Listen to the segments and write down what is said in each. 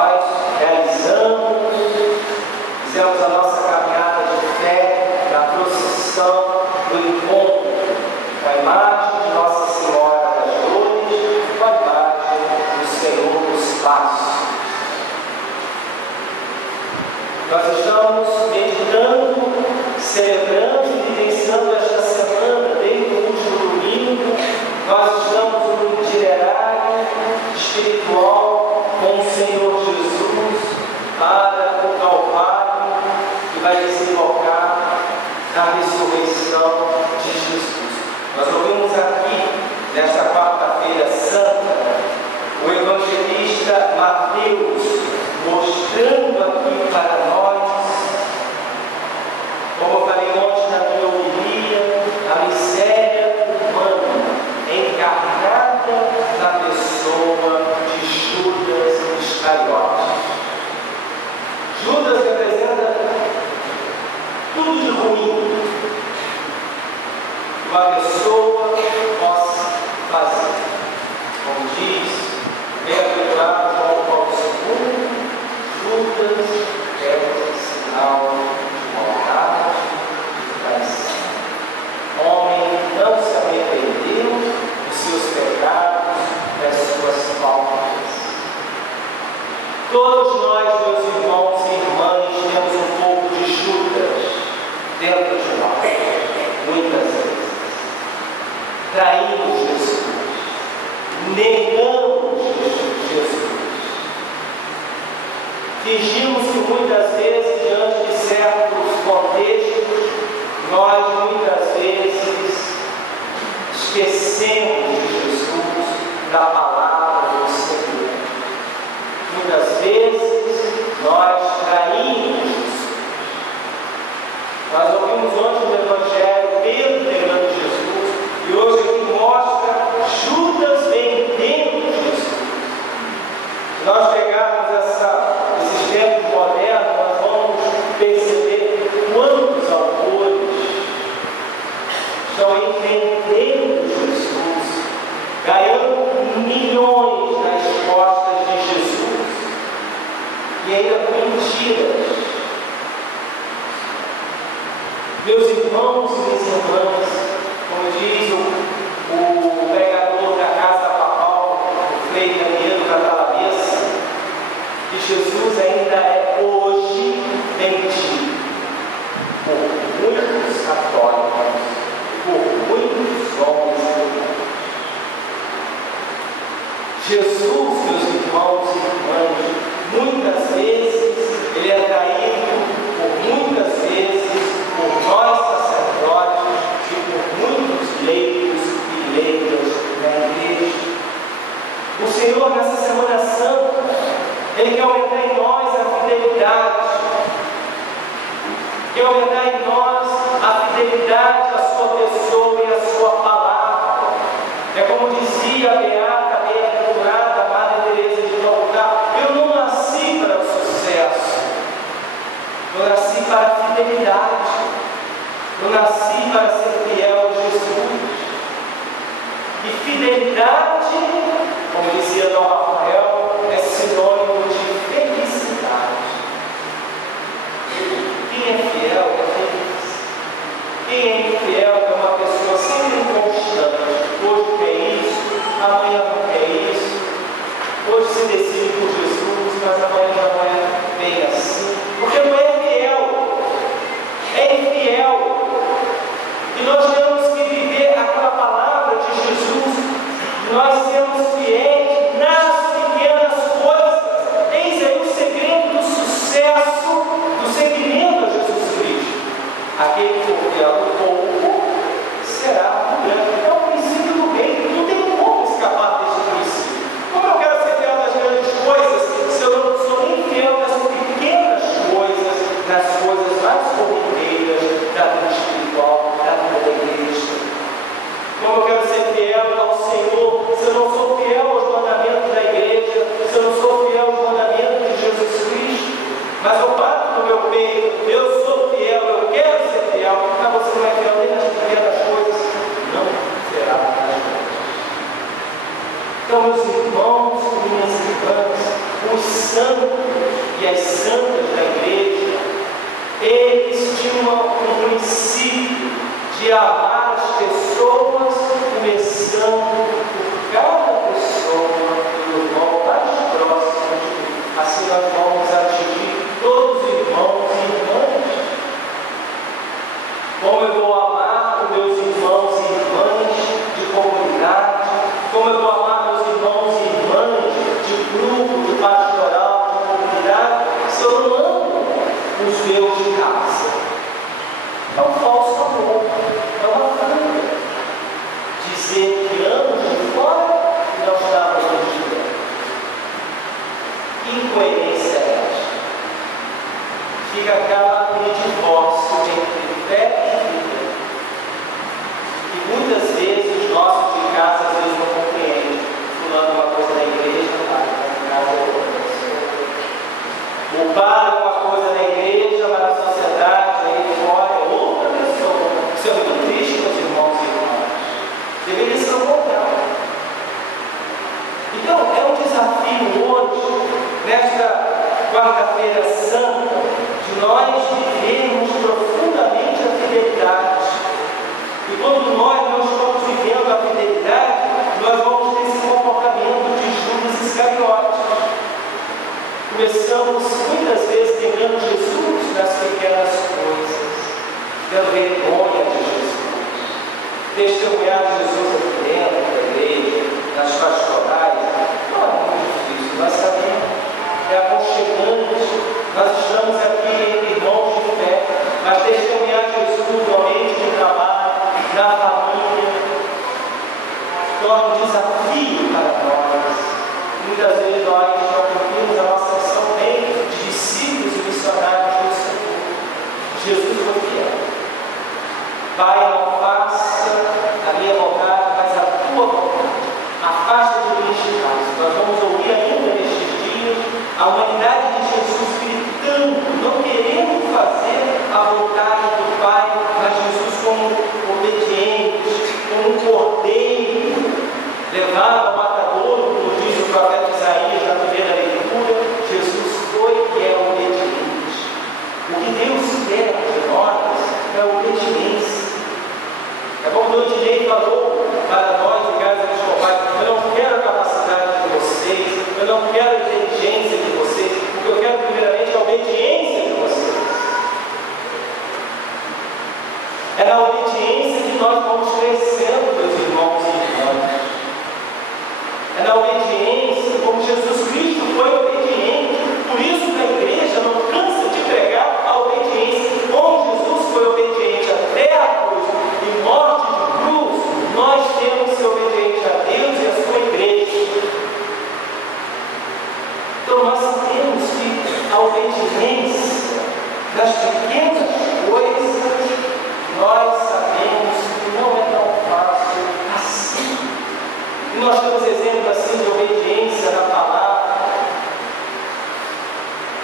nós realizamos, fizemos a nossa caminhada de fé na procissão do encontro, com a imagem de Nossa Senhora das Dores, com a imagem do Senhor dos Passos. Nós estamos meditando, celebrando e vivenciando esta semana, desde o último domingo. Nós estamos no itinerário espiritual com o Senhor Jesus para o Calvário, que vai desembocar na ressurreição de Jesus. Nós ouvimos aqui, nesta quarta-feira santa, o evangelista Mateus mostrando aqui para nós, como eu falei ontem na minha homilia, a miséria humana encarnada na pessoa de Judas Iscariotes. Judas representa tudo de ruim que uma pessoa possa fazer. Como diz, bem-aventurado João Paulo II, Judas é sinal de maldade e traição. Homem não se arrependeu dos seus pecados, das suas faltas. Todos nós, meus irmãos e irmãs, temos um pouco de Judas dentro de nós, muitas vezes. Traímos Jesus, negamos Jesus. Fingimos que muitas vezes, diante de certos contextos, nós muitas vezes esquecemos de Jesus, da palavra do Senhor. Muitas vezes nós traímos Jesus. Nós ouvimos ontem no Evangelho Pedro negando Jesus, e hoje aqui mostra Judas vendendo Jesus. Se nós pegarmos esses tempos modernos, nós vamos perceber quantos autores estão vendendo Jesus, ganhando milhões nas costas de Jesus, e ainda com mentiras. Meus irmãos e minhas irmãs, como diz o pregador da Casa Papal, o Frei Daniel Catalabessa, que Jesus ainda é hoje mentido por muitos católicos, por muitos homens e mulheres. Jesus, meus irmãos e irmãs, muitas vezes ele é traído, por muitas vezes por nós sacerdotes e por muitos leigos e leigas na igreja. O Senhor, nessa Semana Santa, Ele quer aumentar em nós a fidelidade, quer aumentar em nós a fidelidade à sua pessoa e à sua palavra. É como dizia a beata, bem-aventurada Madre Teresa de Calcutá: eu não nasci para o sucesso, eu nasci para a fidelidade, eu nasci para ser fiel a Jesus. E fidelidade, como dizia Dom Rafael, é sinônimo de felicidade. Quem é fiel é feliz. Quem é infiel é uma pessoa sempre inconstante. Hoje quer isso, amanhã não quer isso. Hoje se decide por Jesus, mas amanhã já não é bem assim. Porque não é fiel, é infiel. E nós temos que viver aquela palavra de Jesus. Nós santos e as santas da igreja, eles tinham um princípio de amar as pessoas, começando por cada pessoa do irmão mais próximo. Assim nós vamos atingir todos os irmãos e irmãs. Como eu vou amar os meus irmãos e irmãs de comunidade, como eu vou amar meus irmãos e irmãs de grupo, de pastoral, de comunidade, se eu não amo os meus de casa? É um falso amor, é uma fuga. Dizer que amo de fora e não estar amando de dentro. Que incoerência é esta? Fica aquele divórcio entre fé e vida. E muitas vezes os nossos de casa às vezes não compreendem. Fulano uma coisa da igreja, mas na casa é outra pessoa. O padre uma coisa da igreja, mas na sociedade, aí fora é outra pessoa. Isso é muito triste, meus irmãos e irmãs. Deveria ser o contrário. Então, é um desafio hoje, nesta quarta-feira santa, de nós vivermos profundamente a fidelidade. E quando nós não estamos vivendo a fidelidade, nós vamos ter esse comportamento de Judas Iscariotes. Começamos muitas vezes negando Jesus nas pequenas coisas, tendo vergonha de Jesus. Testemunhar de Jesus aqui dentro da igreja, nas pastorais, não é muito difícil, nós sabemos, é aconchegante, nós estamos aqui entre irmãos de fé, mas testemunhar de Jesus no ambiente de trabalho, na família, torna um desafio para nós. Muitas vezes nós não cumprimos a nossa missão bem de discípulos e missionários do Senhor. Jesus foi fiel. Pai, não faça a minha vontade, mas a tua vontade. Afasta de mim este caso. Nós vamos ouvir ainda nestes dias a humanidade de Jesus gritando, não querendo fazer a vontade do Pai, mas Jesus como obediente, como um cordeiro, levado ao matadouro, como diz o profeta Isaías na primeira leitura. Jesus foi e é obediente. O que Deus quer de nós é obediência. É como o Odinei falou para nós, em casa dos pais: eu não quero a capacidade de vocês, eu não quero a inteligência de vocês, o que eu quero primeiramente é a obediência de vocês. É na obediência que nós vamos crescendo, meus irmãos e irmãs. É na obediência, como Jesus Cristo foi obediente. Por isso que a igreja não cansa de pregar a obediência. Como Jesus foi obediente até a cruz e morte de cruz, nós temos que ser obedientes a Deus e a sua igreja. Então nós sabemos que a obediência das pequenas coisas, nós sabemos que não é tão fácil assim. E nós temos exemplos assim de obediência na palavra.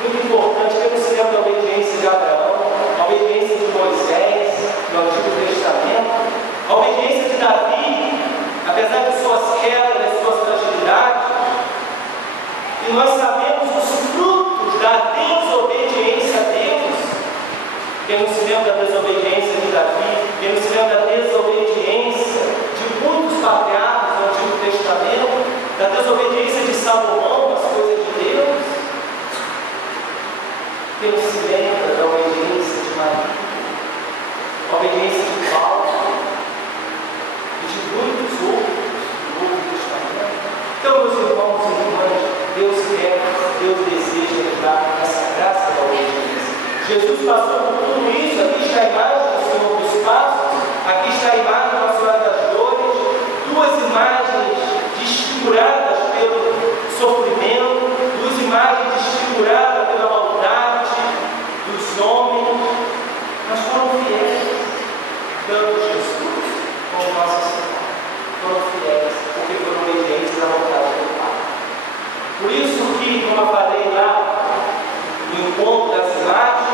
Muito importante, temos exemplo da obediência de Abraão, a obediência de Moisés no Antigo Testamento, a obediência de Davi, apesar de suas quedas, de suas fragilidades. E nós sabemos os frutos da desobediência a Deus. Quem não se lembra da desobediência de Davi, quem não se lembra da desobediência de muitos patriarcas do Antigo Testamento, da desobediência de Salomão às coisas de Deus. Quem não se lembra da obediência de Maria, a obediência de Paulo e de muitos outros do Novo Testamento. Então, meus irmãos e irmãs, Deus quer, Deus deseja nos dar essa graça da obediência. Jesus passou por tudo isso. Aqui está a imagem do Senhor dos Passos, aqui está a imagem da Nossa Senhora das Dores, duas imagens desfiguradas pelo sofrimento, duas imagens desfiguradas pela maldade dos homens, mas foram fiéis, tanto Jesus como Nossa Senhora foram fiéis, porque foram obedientes à vontade do Pai. Por isso que, como eu falei lá no encontro das imagens,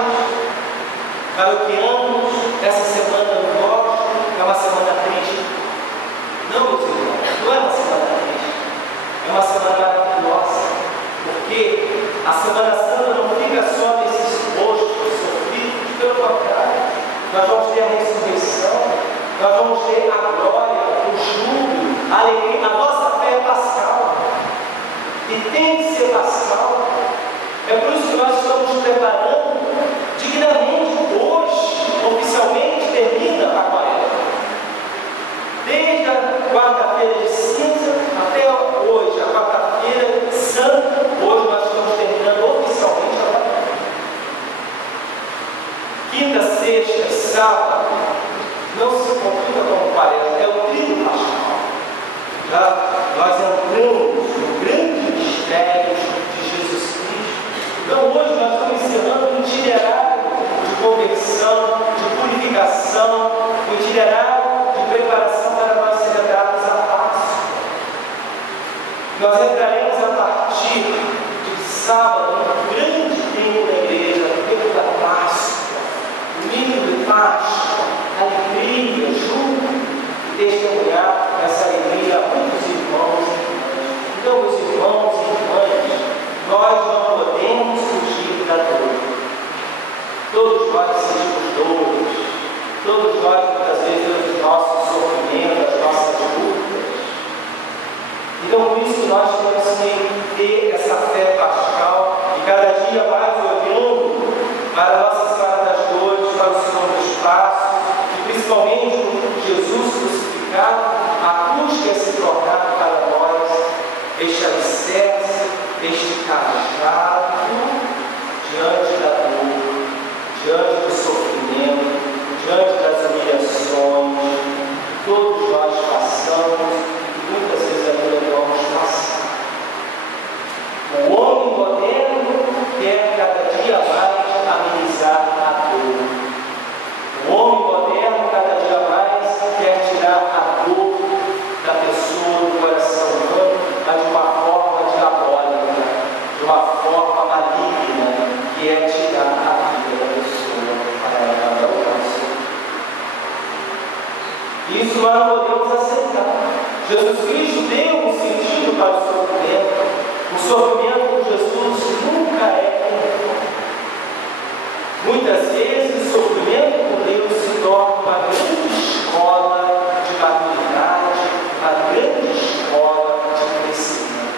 paroquianos, essa semana no Norte é uma semana triste. Não, meus irmãos, não é uma semana triste, é uma semana maravilhosa. Por quê? A Semana Santa não fica só nesses rostos sofridos, pelo contrário, nós vamos ter a ressurreição, nós vamos ter a glória, o júbilo, a alegria. A nossa fé é pascal e tem que ser pascal. É por isso que nós estamos nos preparando dignamente. Hoje, oficialmente, termina a quaresma. Desde a quarta-feira de cinza até hoje, a quarta-feira santa, hoje nós estamos terminando oficialmente a quaresma. Quinta, sexta e sábado não se complica como quaresma, é o tríduo pascal. Nós entramos no grande mistério de Jesus Cristo. Então hoje nós estamos encerrando um itinerário de conversão, de purificação, um itinerário de preparação para nós celebrarmos a Páscoa. Nós entraremos a partir de sábado no grande tempo da igreja, o tempo da Páscoa, o domingo de Páscoa, alegria, júbilo, e testemunhar essa alegria a muitos irmãos e irmãs. Então, meus irmãos e irmãs, nós não podemos fugir da dor. Todos nós sentimos dores, todos nós muitas vezes temos o nosso sofrimento, as nossas lutas. Então, por isso nós temos que ter essa fé pascal e cada dia mais olhando para a Nossa Senhora das Dores, para o Senhor dos Passos, e principalmente o Jesus crucificado, a cruz quer se tornar para nós este alicerce, este cajado diante da dor, diante do sofrimento, diante das humilhações que todos nós passamos e muitas vezes ainda vamos passar. O homem moderno quer cada dia mais amenizar a dor. O homem moderno cada dia mais quer tirar a dor da pessoa do coração humano, mas de uma forma diabólica, de uma forma maligna, que é tirar a vida da pessoa para ela não alcançar. Isso nós não podemos aceitar. Jesus Cristo deu um sentido para o sofrimento. O sofrimento com Jesus nunca é conforme. Muitas vezes o sofrimento com Deus se torna uma grande escola de maturidade, uma grande escola de crescimento.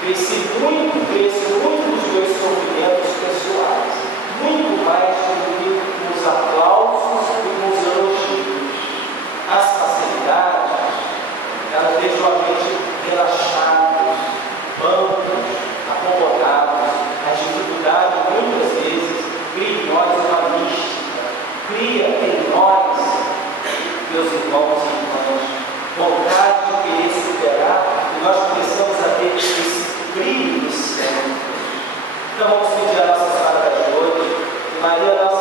Cresci muito nos meus sofrimentos pessoais, muito mais do que nos aplausos e nos elogios. As facilidades, elas deixam a gente relaxados, bancos, acomodados. As dificuldades, muitas vezes, cria em nós uma mística, cria em nós, meus irmãos e irmãs, vontade de querer superar, e nós começamos a ter esse brilho no céu. Então vamos pedir a Nossa Senhora das Dores, que Maria Nossa